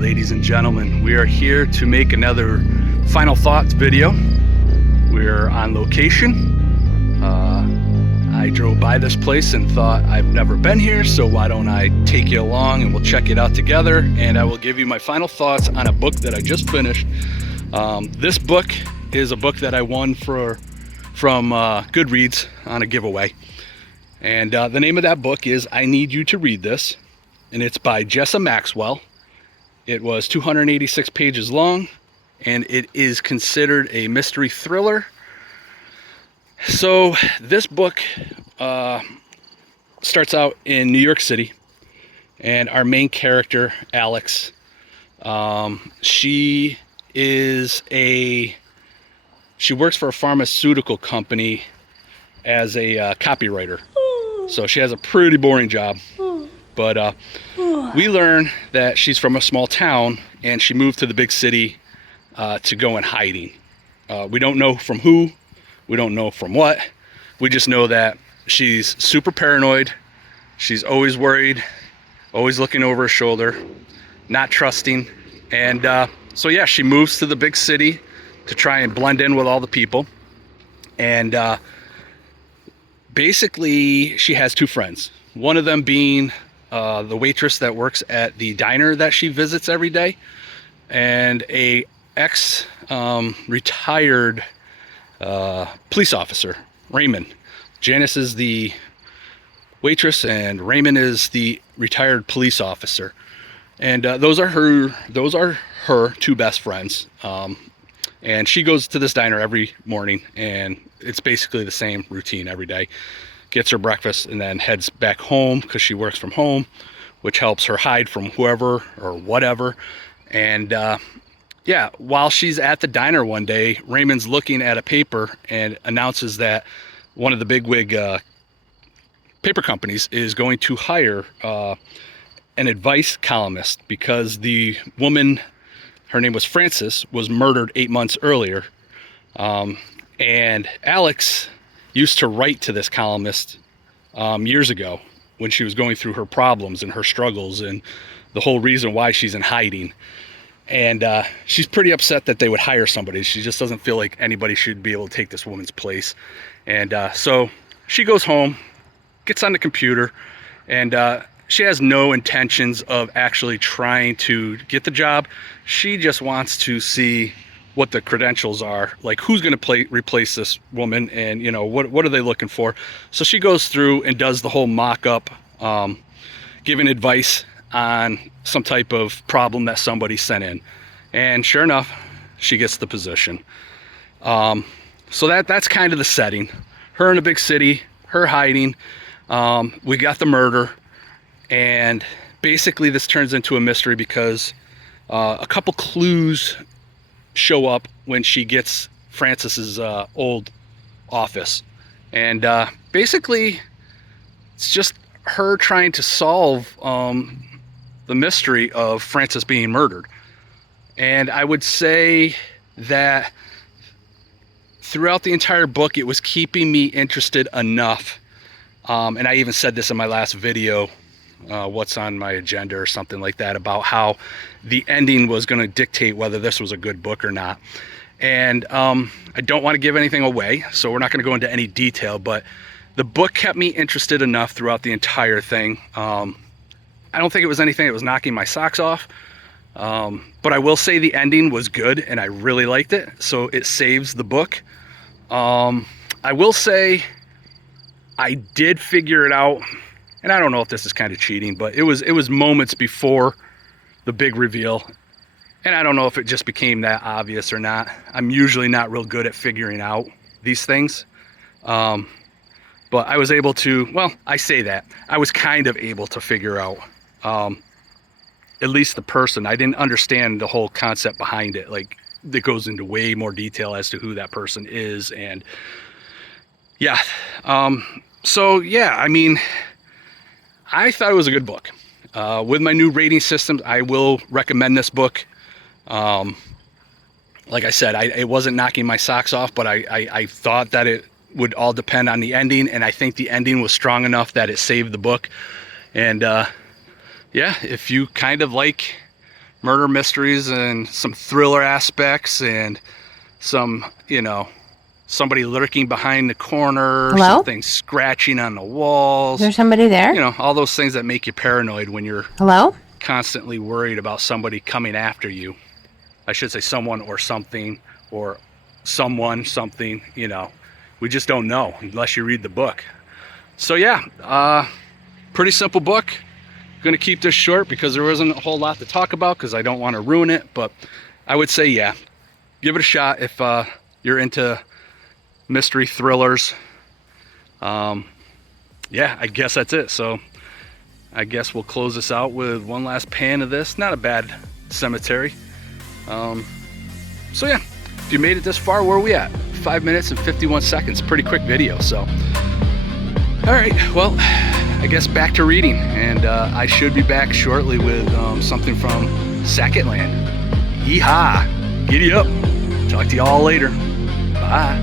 ladies and gentlemen, we are here to make another final thoughts video. We're on location. I drove by this place and thought, I've never been here, so why don't I take you along and we'll check it out together, and I will give you my final thoughts on a book that I just finished. This book is a book that I won from Goodreads on a giveaway, and the name of that book is I Need You to Read This, and it's by Jessa Maxwell. It was 286 pages long, and it is considered a mystery thriller. So this book starts out in New York City, and our main character, Alex, she works for a pharmaceutical company as a copywriter. So she has a pretty boring job, but we learn that she's from a small town and she moved to the big city to go in hiding. We don't know from who, we don't know from what. We just know that she's super paranoid. She's always worried, always looking over her shoulder, not trusting. And so yeah, she moves to the big city to try and blend in with all the people. And basically she has two friends. One of them being the waitress that works at the diner that she visits every day, and a retired police officer, Raymond. Janice is the waitress and Raymond is the retired police officer. And those are her two best friends. And she goes to this diner every morning, and it's basically the same routine every day. Gets her breakfast and then heads back home because she works from home, which helps her hide from whoever or whatever. And yeah, while she's at the diner one day, Raymond's looking at a paper and announces that one of the bigwig paper companies is going to hire an advice columnist because the woman, her name was Frances, was murdered 8 months earlier. And Alex used to write to this columnist years ago when she was going through her problems and her struggles and the whole reason why she's in hiding. And she's pretty upset that they would hire somebody. She just doesn't feel like anybody should be able to take this woman's place. And so she goes home, gets on the computer, and she has no intentions of actually trying to get the job. She just wants to see what the credentials are, like who's going to replace this woman, and you know what are they looking for. So she goes through and does the whole mock-up, giving advice on some type of problem that somebody sent in, and sure enough, she gets the position. So that's kind of the setting. Her in a big city, her hiding. We got the murder, and basically this turns into a mystery because a couple clues show up when she gets Frances's old office, and basically it's just her trying to solve the mystery of Frances being murdered. And I would say that throughout the entire book, it was keeping me interested enough. And I even said this in my last video, what's on my agenda or something like that, about how the ending was going to dictate whether this was a good book or not. And I don't want to give anything away, so we're not going to go into any detail, but the book kept me interested enough throughout the entire thing. I don't think it was anything that was knocking my socks off, but I will say the ending was good and I really liked it, so it saves the book. I will say I did figure it out, and I don't know if this is kind of cheating, but it was moments before the big reveal, and I don't know if it just became that obvious or not. I'm usually not real good at figuring out these things, but I was able to, well, I say that I was kind of able to figure out at least the person. I didn't understand the whole concept behind it, like that goes into way more detail as to who that person is. And yeah, so yeah, I mean, I thought it was a good book. With my new rating systems, I will recommend this book. Like I said, it wasn't knocking my socks off, but I thought that it would all depend on the ending, and I think the ending was strong enough that it saved the book. And yeah, if you kind of like murder mysteries and some thriller aspects and some, you know, somebody lurking behind the corner, Hello? something scratching on the walls. Is there somebody there? You know, all those things that make you paranoid when you're Hello? constantly worried about somebody coming after you. I should say someone or something, or someone, something, you know. We just don't know unless you read the book. So yeah, pretty simple book. Going to keep this short because there wasn't a whole lot to talk about because I don't want to ruin it. But I would say, yeah, give it a shot if you're into mystery thrillers. Yeah, I guess that's it. So I guess we'll close this out with one last pan of this. Not a bad cemetery. So yeah, if you made it this far, where are we at? 5 minutes and 51 seconds. Pretty quick video. So all right, well, I guess back to reading, and I should be back shortly with something from Sacketland. Yeehaw! Giddy up! Talk to y'all later. Bye.